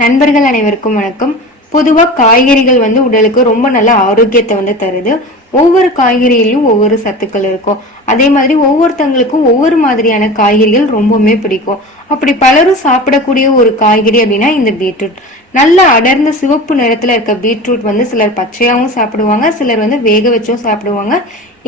நண்பர்கள் அனைவருக்கும் வணக்கம். பொதுவா காய்கறிகள் உடலுக்கு ரொம்ப நல்ல ஆரோக்கியத்தை தருது. ஒவ்வொரு காய்கறியிலும் ஒவ்வொரு சத்துக்கள் இருக்கும். அதே மாதிரி ஒவ்வொருத்தங்களுக்கும் ஒவ்வொரு மாதிரியான காய்கறிகள் ரொம்பவுமே பிடிக்கும். அப்படி பலரும் சாப்பிடக்கூடிய ஒரு காய்கறி அப்படின்னா இந்த பீட்ரூட். நல்ல அடர்ந்த சிவப்பு நிறத்துல இருக்க பீட்ரூட் சிலர் பச்சையாவும் சாப்பிடுவாங்க, சிலர் வேக வச்சும் சாப்பிடுவாங்க,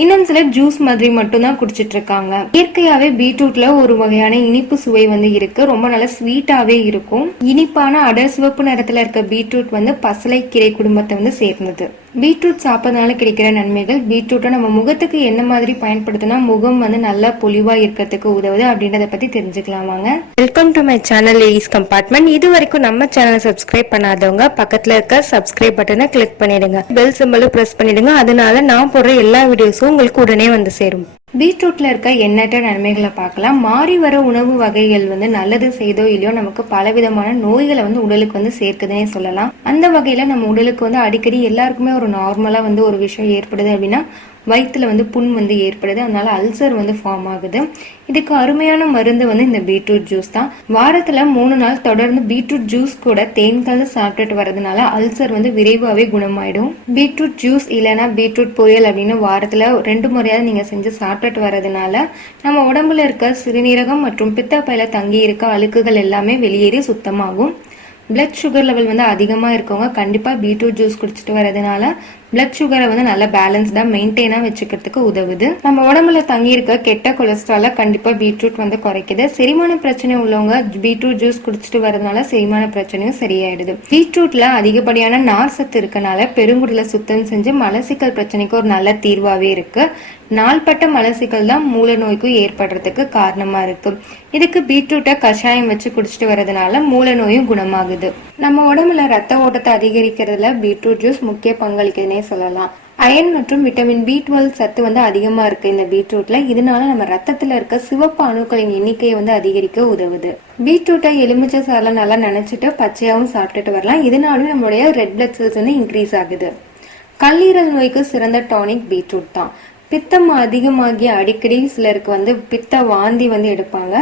இன்னும் சிலர் ஜூஸ் மாதிரி மட்டும் தான் குடிச்சிட்டு இருக்காங்க. இயற்கையாவே பீட்ரூட்ல ஒரு வகையான இனிப்பு சுவை இருக்கு. ரொம்ப நல்ல ஸ்வீட்டாவே இருக்கும். இனிப்பான அடர் சிவப்பு நிறத்துல இருக்க பீட்ரூட் பசலை கீரை குடும்பத்தை சேர்ந்தது. பீட்ரூட் சாப்பிட்றதுனால கிடைக்கிற நன்மைகள். பீட்ரூட்டை நம்ம முகத்துக்கு என்ன மாதிரி பயன்படுத்தினா முகம் நல்லா பொலிவா இருக்கிறதுக்கு உதவுது அப்படின்றத பத்தி தெரிஞ்சுக்கலாம் வாங்க. Welcome to my channel ladies compartment. இது வரைக்கும் நம்ம சேனலை சப்ஸ்கிரைப் பண்ணாதவங்க பக்கத்துல இருக்க சப்ஸ்கிரைப் பட்டனை கிளிக் பண்ணிடுங்க, பெல் சிம்பலும் பிரஸ் பண்ணிடுங்க. அதனால நான் போடுற எல்லா வீடியோஸும் உங்களுக்கு உடனே சேரும். பீட்ரூட்ல இருக்க எண்ணற்ற நன்மைகளை பார்க்கலாம். மாறி வர உணவு வகைகள் நல்லது செய்தோ இல்லையோ நமக்கு பலவிதமான நோய்களை உடலுக்கு சேர்க்குதுன்னே சொல்லலாம். அந்த வகையில நம்ம உடலுக்கு அடிக்கடி எல்லாருக்குமே ஒரு நார்மலா ஒரு விஷயம் ஏற்படுது அப்படின்னா வயிற்றுல புண் ஏற்படுது. அதனால அல்சர் ஃபார்ம் ஆகுது. இதுக்கு அருமையான மருந்து இந்த பீட்ரூட் ஜூஸ் தான். வாரத்துல 3 நாள் தொடர்ந்து பீட்ரூட் ஜூஸ் கூட தேன் கலந்து சாப்பிட்டுட்டு வரதுனால அல்சர் விரைவாவே குணமாயிடும். பீட்ரூட் ஜூஸ் இல்லைன்னா பீட்ரூட் பொரியல் அப்படின்னு வாரத்துல 2 முறையாவது நீங்க செஞ்சு சாப்பிட்டுட்டு வரதுனால நம்ம உடம்புல இருக்க சிறுநீரகம் மற்றும் பித்தப்பையில தங்கி இருக்க அழுக்குகள் எல்லாமே வெளியேறி சுத்தமாகும். பிளட் சுகர் லெவல் அதிகமா இருக்கவங்க கண்டிப்பா பீட்ரூட் ஜூஸ் குடிச்சிட்டு வரதுனால பிளட் சுகரை நல்லா பேலன்ஸ்டா மெயின்டைனா வச்சுக்கிறதுக்கு உதவுது. நம்ம உடம்புல தங்கி இருக்க கெட்ட கொலஸ்ட்ரால கண்டிப்பா பீட்ரூட் குறைக்குது. செரிமான பிரச்சனை உள்ளவங்க பீட்ரூட் ஜூஸ் குடிச்சிட்டு வரதுனால செரிமான பிரச்சனையும் சரியாயிடுது. பீட்ரூட்ல அதிகப்படியான நார் சத்து இருக்கனால பெருங்குடல சுத்தம் செஞ்சு மலசிக்கல் பிரச்சனைக்கு ஒரு நல்ல தீர்வாவே இருக்கு. நாள்பட்ட மலசிக்கல் தான் மூல நோய்க்கும் ஏற்படுறதுக்கு காரணமா இருக்கு. இதுக்கு பீட்ரூட்டை கஷாயம் வச்சு குடிச்சிட்டு வரதுனால மூல நோயும் குணமாகுது. நம்ம உடம்புல ரத்த ஓட்டத்தை அதிகரிக்கிறதுல பீட்ரூட் ஜூஸ் முக்கிய பங்களிக்குதுன்னே சொல்லலாம். அயன் மற்றும் விட்டமின் B12 சத்து அதிகமா இருக்கு இந்த பீட்ரூட்ல. இதனால நம்ம ரத்தத்துல இருக்க சிவப்பு அணுக்களின் எண்ணிக்கையை அதிகரிக்க உதவுது. பீட்ரூட்டை எலுமிச்சை சாறுல நல்லா நினைச்சிட்டு பச்சையாவும் சாப்பிட்டுட்டு வரலாம். இதனாலும் நம்மளுடைய ரெட் பிளட் செல்ஸ் இன்க்ரீஸ் ஆகுது. கல்லீரல் நோய்க்கு சிறந்த டானிக் பீட்ரூட் தான். பித்தம் அதிகமாகி அடிக்கடி சிலருக்கு பித்த வாந்தி எடுப்பாங்க.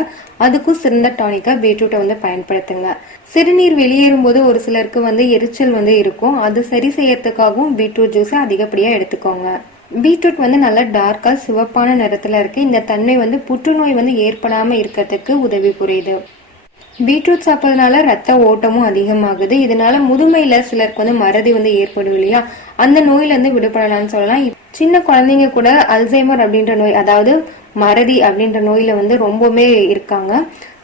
அதுக்கும் சிறந்த டானிக்கா பீட்ரூட்டை பயன்படுத்துங்க. சிறுநீர் வெளியேறும் போது ஒரு சிலருக்கு எரிச்சல் இருக்கும். அது சரி செய்யறதுக்காகவும் பீட்ரூட் ஜூஸை அதிகப்படியா எடுத்துக்கோங்க. பீட்ரூட் நல்லா டார்க்கா சிவப்பான நிறத்துல இருக்கு. இந்த தன்மை புற்றுநோய் ஏற்படாம இருக்கிறதுக்கு உதவி புரியுது. பீட்ரூட் சாப்பிட்றதுனால ரத்த ஓட்டமும் அதிகமாகுது. இதனால முதுமையில சிலருக்கு மறதி ஏற்படும் இல்லையா, அந்த நோயில விடுபடலாம்னு சொல்லலாம். சின்ன குழந்தைங்க கூட அல்சைமர் அப்படின்ற நோய், அதாவது மறதி அப்படின்ற நோயில ரொம்பவுமே இருக்காங்க.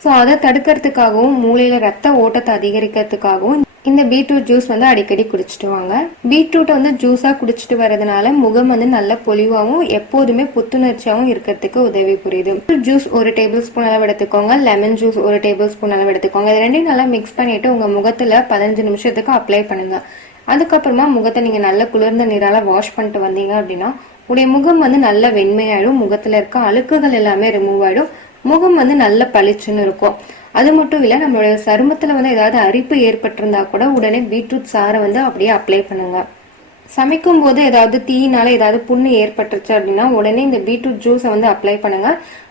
சோ அதை தடுக்கிறதுக்காகவும் மூளையில ரத்த ஓட்டத்தை அதிகரிக்கிறதுக்காகவும் இந்த பீட்ரூட் ஜூஸ் அடிக்கடி குடிச்சிட்டு வாங்க. பீட்ரூட்டை ஜூஸா குடிச்சிட்டு வரதுனால முகம் நல்ல பொலிவாவும் எப்போதுமே புத்துணர்ச்சியாவும் இருக்கிறதுக்கு உதவி புரியுது. ஜூஸ் 1 டேபிள் ஸ்பூன் அளவு எடுத்துக்கோங்க. லெமன் ஜூஸ் 1 டேபிள் ஸ்பூன் அளவு எடுத்துக்கோங்க. இது ரெண்டையும் நல்லா மிக்ஸ் பண்ணிட்டு உங்க முகத்துல 15 நிமிஷத்துக்கு அப்ளை பண்ணுங்க. அதுக்கப்புறமா முகத்தை நீங்க நல்ல குளிர்ந்த நீரால வாஷ் பண்ணிட்டு வந்தீங்க அப்படின்னா உடைய முகம் நல்ல வெண்மையாயிடும். முகத்துல இருக்க அழுக்குகள் எல்லாமே ரிமூவ் ஆயிடும். முகம் நல்ல பளிச்சுன்னு இருக்கும். அது மட்டும் இல்ல, நம்மளோட சருமத்துல ஏதாவது அரிப்பு ஏற்பட்டிருந்தா கூட உடனே பீட்ரூட் சாறை அப்படியே அப்ளை பண்ணுங்க. சமைக்கும் போது ஏதாவது தீயினால ஏதாவது புண்ணு ஏற்பட்டுருச்சு அப்படின்னா உடனே இந்த பீட்ரூட் ஜூஸை அப்ளை பண்ணுங்க.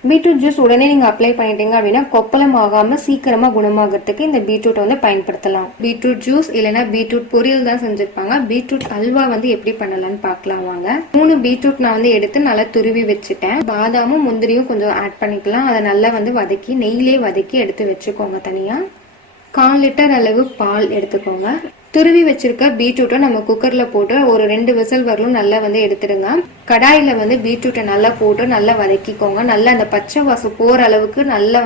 பீட்ரூட் ஜூஸ் உடனே நீங்க அப்ளை பண்ணிட்டீங்க அப்படின்னா கொப்பளம் ஆகாம சீக்கிரமா குணமாகறதுக்கு இந்த பீட்ரூட்டை பயன்படுத்தலாம். பீட்ரூட் ஜூஸ் இல்லைன்னா பீட்ரூட் பொரியல் தான் செஞ்சிருப்பாங்க. பீட்ரூட் ஹல்வா எப்படி பண்ணலாம்னு பாக்கலாம் வாங்க. 3 பீட்ரூட் நான் எடுத்து நல்லா துருவி வச்சுட்டேன். பாதாமும் முந்திரியும் கொஞ்சம் ஆட் பண்ணிக்கலாம். அதை நல்லா வதக்கி நெய்யிலே வதக்கி எடுத்து வச்சுக்கோங்க. தனியா 1/4 லிட்டர் அளவு பால் எடுத்துக்கோங்க. துருவி வச்சிருக்க பீட்ரூட்டை நம்ம குக்கர்ல போட்டு ஒரு 2 விசில் வரலும் நல்லா எடுத்துடுங்க. கடாயில பீட்ரூட்டை நல்லா போட்டு நல்லா வதக்கிக்கோங்க. நல்லா அந்த பச்சை வாசம் போற அளவுக்கு நல்லா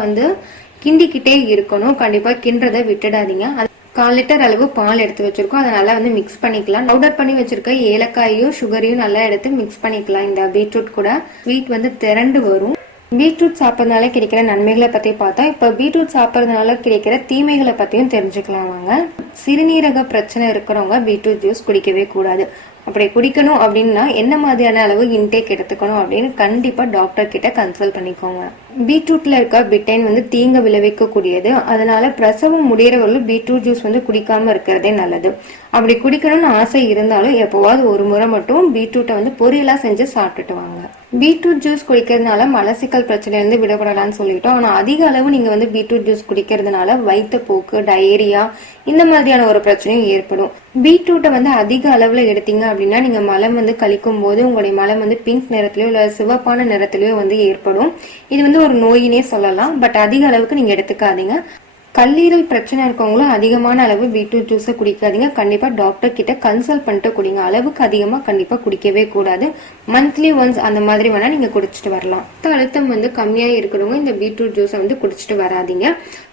கிண்டிக்கிட்டே இருக்கணும். கண்டிப்பா கிண்டுறதை விட்டுடாதீங்க. 1/4 லிட்டர் அளவு பால் எடுத்து வச்சிருக்கோம். அதை நல்லா மிக்ஸ் பண்ணிக்கலாம். பவுடர் பண்ணி வச்சிருக்க ஏலக்காயும் சுகரையும் நல்லா எடுத்து மிக்ஸ் பண்ணிக்கலாம். இந்த பீட்ரூட் கூட ஸ்வீட் திரண்டு வரும். பீட்ரூட் சாப்பிட்றதுனால கிடைக்கிற நன்மைகளை பத்தி பார்த்தோம். இப்ப பீட்ரூட் சாப்பிட்றதுனால கிடைக்கிற தீமைகளை பத்தியும் தெரிஞ்சுக்கலாம் வாங்க. சிறுநீரக பிரச்சனை இருக்கிறவங்க பீட்ரூட் ஜூஸ் குடிக்கவே கூடாது. அப்படி குடிக்கணும் அப்படின்னா என்ன மாதிரியான அளவு இன்டேக் எடுத்துக்கணும் அப்படின்னு கண்டிப்பா டாக்டர் கிட்ட கன்சல்ட் பண்ணிக்கோங்க. பீட்ரூட்ல இருக்க பிட்டைன் வந்து தீங்க விளைவிக்கக்கூடியது. அதனால பிரசவம் முடியறவர்களும் பீட்ரூட் ஜூஸ் வந்து குடிக்காம இருக்கிறதே நல்லது. அப்படி குடிக்கணும்னு ஆசை இருந்தாலும் எப்போவாது ஒரு முறை மட்டும் பீட்ரூட்டை வந்து பொரியலா செஞ்சு சாப்பிட்டுட்டு வாங்க. பீட்ரூட் ஜூஸ் குடிக்கிறதுனால மலச்சிக்கல் பிரச்சனையில இருந்து விடுபடலாம்னு சொல்லிட்டோம். ஆனா அதிக அளவு நீங்க வந்து பீட்ரூட் ஜூஸ் குடிக்கிறதுனால வயிற்றுப்போக்கு, டயேரியா இந்த மாதிரியான ஒரு பிரச்சனையும் ஏற்படும். பீட்ரூட்டை வந்து அதிக அளவுல எடுத்தீங்க அப்படின்னா நீங்க மலம் வந்து கழிக்கும் போது உங்களுடைய மலம் வந்து பிங்க் நிறத்திலயோ இல்ல சிவப்பான நிறத்திலயோ வந்து ஏற்படும். இது வந்து ஒரு நோயினே சொல்லலாம். பட் அதிக அளவுக்கு நீங்க எடுத்துக்காதீங்க. கல்லீரல் பிரச்சனை இருக்கவங்களும் அதிகமான அளவு பீட்ரூட் ஜூஸை குடிக்காதீங்க. கண்டிப்பா டாக்டர் கிட்ட கன்சல்ட் பண்ணிட்டு குடிங்க. அளவுக்கு அதிகமா கண்டிப்பா குடிக்கவே கூடாது. மந்த்லி ஒன்ஸ் அந்த மாதிரி வேணா நீங்க குடிச்சிட்டு வரலாம். அழுத்தம் வந்து கம்மியா இருக்கிறவங்க இந்த பீட்ரூட் ஜூஸை வந்து குடிச்சிட்டு வராதீங்க.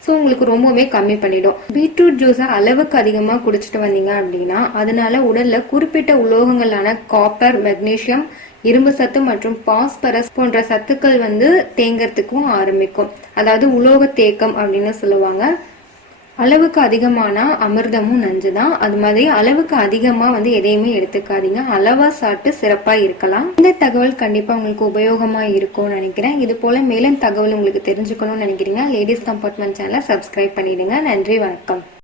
ஸோ உங்களுக்கு ரொம்பவே கம்மி பண்ணிடும். பீட்ரூட் ஜூஸை அளவுக்கு அதிகமா குடிச்சிட்டு வந்தீங்க அப்படின்னா அதனால உடல்ல குறிப்பிட்ட உலோகங்களான காப்பர், மெக்னீசியம், இரும்பு சத்து மற்றும் பாஸ்பரஸ் போன்ற சத்துக்கள் வந்து தேங்கறதுக்கும் ஆரம்பிக்கும். அதாவது உலோக தேக்கம் அப்படின்னு சொல்லுவாங்க. அளவுக்கு அதிகமான அமிர்தமும் நஞ்சுதான். அது மாதிரி அளவுக்கு அதிகமா வந்து எதையுமே எடுத்துக்காதீங்க. அளவா சாப்பிட்டு சிறப்பா இருக்கலாம். இந்த தகவல் கண்டிப்பா உங்களுக்கு உபயோகமா இருக்கும்னு நினைக்கிறேன். இது போல மேலும் தகவல் உங்களுக்கு தெரிஞ்சுக்கணும்னு நினைக்கிறீங்க லேடிஸ் கம்பார்ட்மெண்ட் சேனலை சப்ஸ்கிரைப் பண்ணிடுங்க. நன்றி, வணக்கம்.